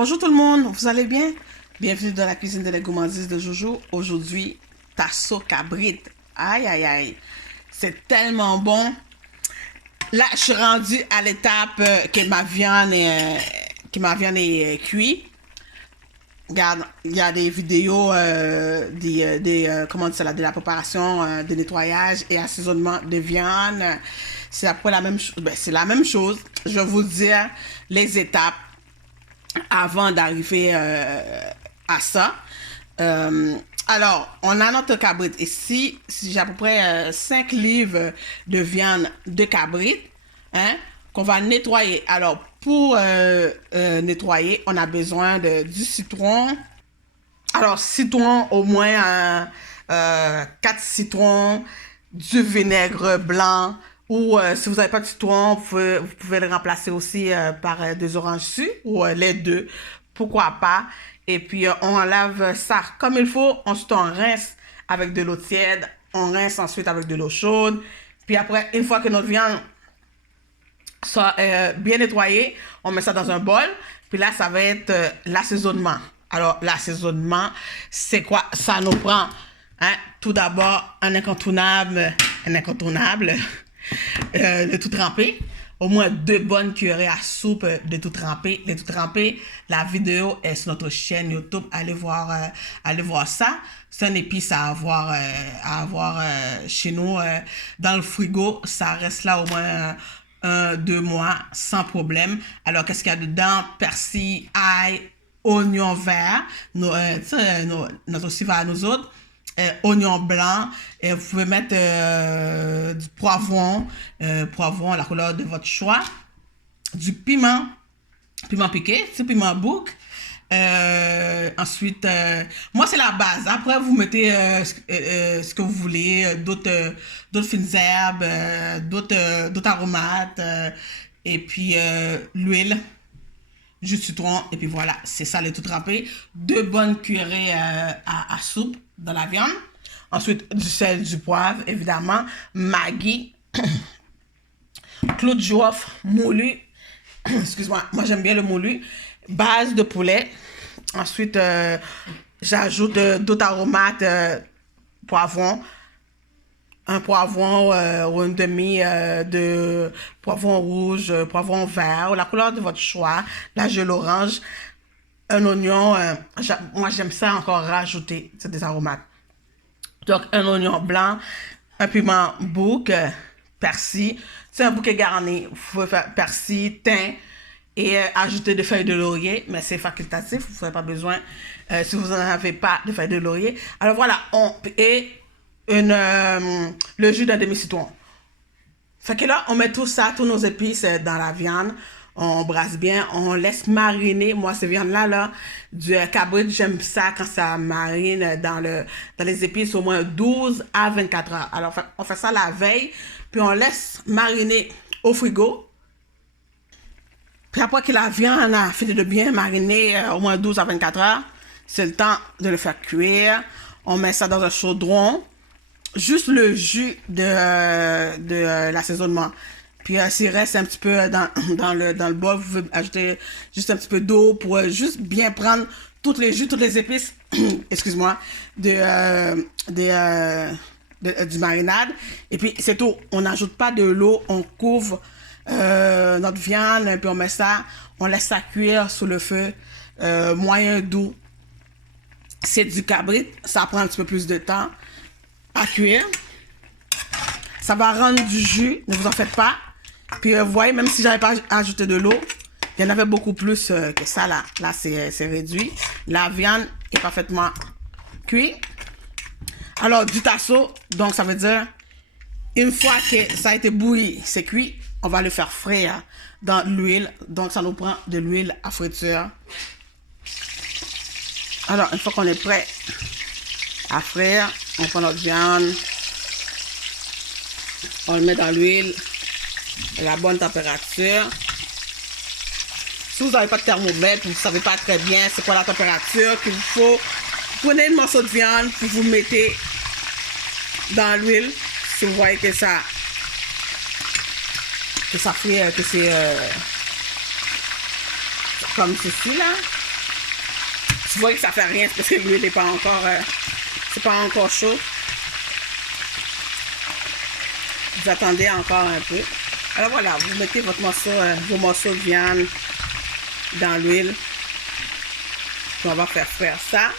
Bonjour tout le monde, vous allez bien? Bienvenue dans la cuisine de la gourmandise de Jojo. Aujourd'hui, tasso cabrite. Aïe, aïe, aïe. C'est tellement bon. Là, je suis rendue à l'étape que ma viande est cuite. Regarde, il y a des vidéos comment on dit ça, là, de la préparation, de nettoyage et assaisonnement de viande. C'est après la même chose. C'est la même chose. Je vais vous dire les étapes avant d'arriver à ça. Alors, on a notre cabrite ici. Si j'ai à peu près 5 livres de viande de cabrite, hein, qu'on va nettoyer. Alors, pour nettoyer, on a besoin du citron. Alors, citron, au moins 4 citrons, du vinaigre blanc, ou si vous n'avez pas de citron, vous pouvez le remplacer aussi par des oranges sues, ou les deux, pourquoi pas. Et puis, on lave ça comme il faut. Ensuite, on rince avec de l'eau tiède. On rince ensuite avec de l'eau chaude. Puis après, une fois que notre viande soit bien nettoyée, on met ça dans un bol. Puis là, ça va être l'assaisonnement. Alors, l'assaisonnement, c'est quoi? Ça nous prend, hein, tout d'abord, un incontournable, le tout trempé. Au moins 2 bonnes cuillerées à soupe de tout trempé. Le tout trempé, la vidéo est sur notre chaîne YouTube. Allez voir ça. C'est un épice à avoir chez nous dans le frigo. Ça reste là au moins 2 mois sans problème. Alors, qu'est-ce qu'il y a dedans? Persil, ail, oignon vert. Notre civet à nous autres. Oignon blanc, et vous pouvez mettre du poivron, la couleur de votre choix, du piment piqué, du piment bouc. Ensuite, moi c'est la base. Après vous mettez ce que vous voulez, d'autres fines herbes, d'autres aromates, et puis l'huile, jus de citron, et puis voilà, c'est ça le tout trempé. 2 bonnes cuillerées à soupe dans la viande. Ensuite, du sel, du poivre, évidemment, Maggi, clou de girofle moulu. Excuse-moi, moi j'aime bien le moulu. Base de poulet. Ensuite, j'ajoute d'autres aromates, poivron. Un poivron ou une demi de poivron rouge, poivron vert, ou la couleur de votre choix. Là, j'ai l'orange. Un oignon, moi j'aime ça encore rajouter, c'est des aromates. Donc, un oignon blanc, un piment bouc, persil. C'est un bouquet garni. Vous pouvez faire persil, thym et ajouter des feuilles de laurier, mais c'est facultatif, vous n'avez pas besoin si vous n'en avez pas de feuilles de laurier. Alors voilà, le jus d'un demi-citron. Fait que là, on met tout ça, tous nos épices dans la viande. On brasse bien, on laisse mariner. Moi, ces viandes-là, du cabrite, j'aime ça quand ça marine dans les épices au moins 12 à 24 heures. Alors, on fait ça la veille, puis on laisse mariner au frigo. Puis après que la viande a fini de bien mariner au moins 12 à 24 heures, c'est le temps de le faire cuire. On met ça dans un chaudron. Juste le jus de l'assaisonnement. Puis s'il reste un petit peu dans le bol, vous pouvez ajouter juste un petit peu d'eau pour juste bien prendre tous les jus, toutes les épices, excuse-moi, du marinade. Et puis c'est tout. On n'ajoute pas de l'eau, on couvre notre viande, et puis on met ça, on laisse ça cuire sous le feu moyen doux. C'est du cabrite, ça prend un petit peu plus de temps à cuire. Ça va rendre du jus, ne vous en faites pas. Puis vous voyez, même si j'avais pas ajouté de l'eau, il y en avait beaucoup plus que ça là. Là, c'est réduit. La viande est parfaitement cuite. Alors, du tasso, donc ça veut dire, une fois que ça a été bouilli, c'est cuit, on va le faire frire dans l'huile. Donc, ça nous prend de l'huile à friture. Alors, une fois qu'on est prêt à frire, on prend notre viande, on le met dans l'huile à la bonne température. Si vous n'avez pas de thermomètre, vous ne savez pas très bien c'est quoi la température qu'il vous faut, prenez un morceau de viande, puis vous mettez dans l'huile. Si vous voyez que ça frit, que c'est comme ceci là, Tu vois que ça fait rien, c'est parce que l'huile n'est pas encore... c'est pas encore chaud. Vous attendez encore un peu. Alors voilà, vous mettez votre morceau, vos morceaux de viande dans l'huile. Puis on va faire frire ça.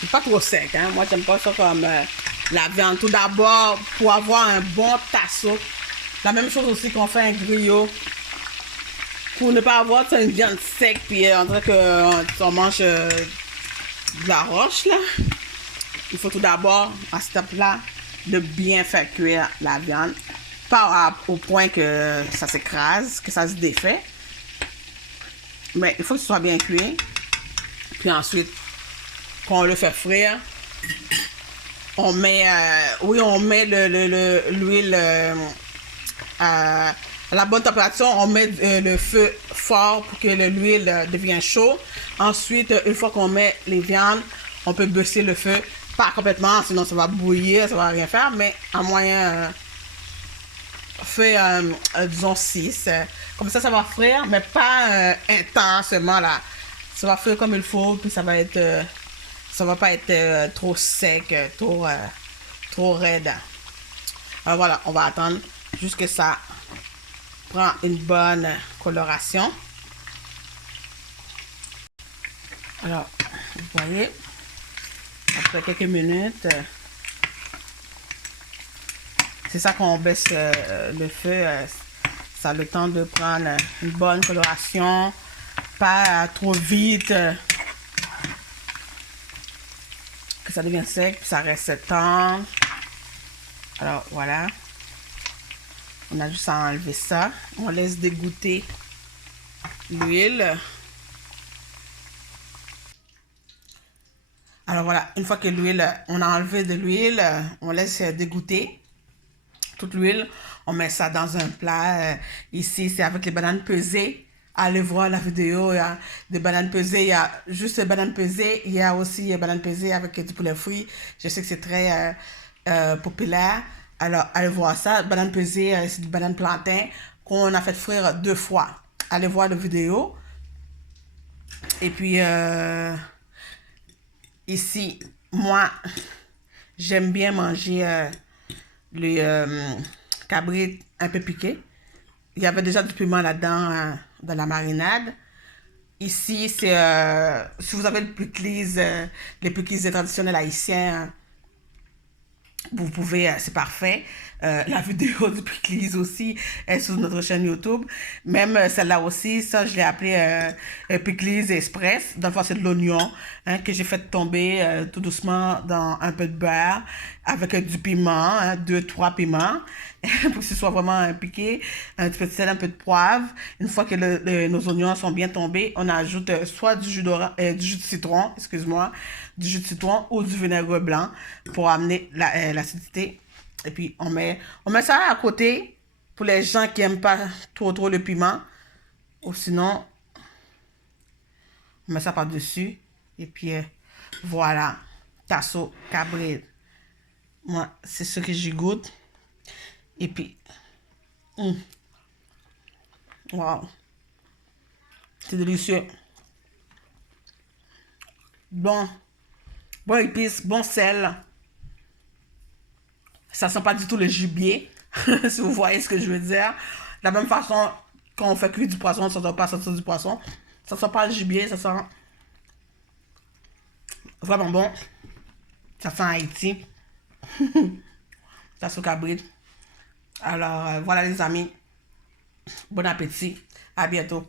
C'est pas trop sec, hein. Moi, j'aime pas ça comme la viande. Tout d'abord, pour avoir un bon tasso. La même chose aussi qu'on fait un griot. Pour ne pas avoir une viande sec, puis on dirait qu'on mange de la roche, là. Il faut tout d'abord, à cette étape-là, de bien faire cuire la viande. Pas au point que ça s'écrase, que ça se défait. Mais il faut que ce soit bien cuit. Puis ensuite, quand on le fait frire, on met, on met l'huile à la bonne température. On met le feu fort pour que l'huile devienne chaude. Ensuite, une fois qu'on met les viandes, on peut baisser le feu. Pas complètement, sinon ça va bouillir, ça va rien faire, mais à moyen feu, disons 6. Comme ça va frire, mais pas intensément là. Ça va frire comme il faut, puis ça va être... ça va pas être trop sec, trop raide. Alors voilà, on va attendre jusqu'à ça prend une bonne coloration. Alors, vous voyez, après quelques minutes, c'est ça qu'on baisse le feu. Ça a le temps de prendre une bonne coloration, pas trop vite. Que ça devient sec, puis ça reste tendre. Alors voilà, on a juste à enlever ça. On laisse dégoûter l'huile. Alors voilà, une fois que l'huile, on a enlevé de l'huile, on laisse dégoûter toute l'huile. On met ça dans un plat. Ici, c'est avec les bananes pesées. Allez voir la vidéo, il y a des bananes pesées, il y a juste des bananes pesées, il y a aussi des bananes pesées avec du poulet frit. Je sais que c'est très populaire. Alors, allez voir ça. Bananes pesées, c'est du banane plantain qu'on a fait frire 2 fois. Allez voir la vidéo. Et puis, ici, moi, j'aime bien manger le cabrit un peu piqué. Il y avait déjà du piment là-dedans, dans la marinade. Ici, c'est... si vous avez le pickles, les pickles traditionnels haïtiens, vous pouvez... c'est parfait. La vidéo du pickles aussi est sur notre chaîne YouTube. Même celle-là aussi, ça, je l'ai appelé pickles express. Dans le fond, c'est de l'oignon que j'ai fait tomber tout doucement dans un peu de beurre avec du piment, 2-3 piments. Pour que ce soit vraiment piqué, un petit peu de sel, un peu de poivre. Une fois que nos oignons sont bien tombés, on ajoute soit du jus de citron, excuse-moi, du jus de citron ou du vinaigre blanc pour amener l'acidité. Et puis on met ça à côté pour les gens qui n'aiment pas trop le piment. Ou sinon, on met ça par-dessus. Et puis voilà, tasso cabrit. Moi, c'est ce que j'y goûte. Et puis, wow, c'est délicieux. Bon épice, bon sel. Ça sent pas du tout le gibier, si vous voyez ce que je veux dire. De la même façon, quand on fait cuire du poisson, ça ne doit pas sentir du poisson. Ça sent pas le gibier, ça sent vraiment bon. Ça sent Haïti. Ça sent cabrit. Alors, voilà les amis. Bon appétit. À bientôt.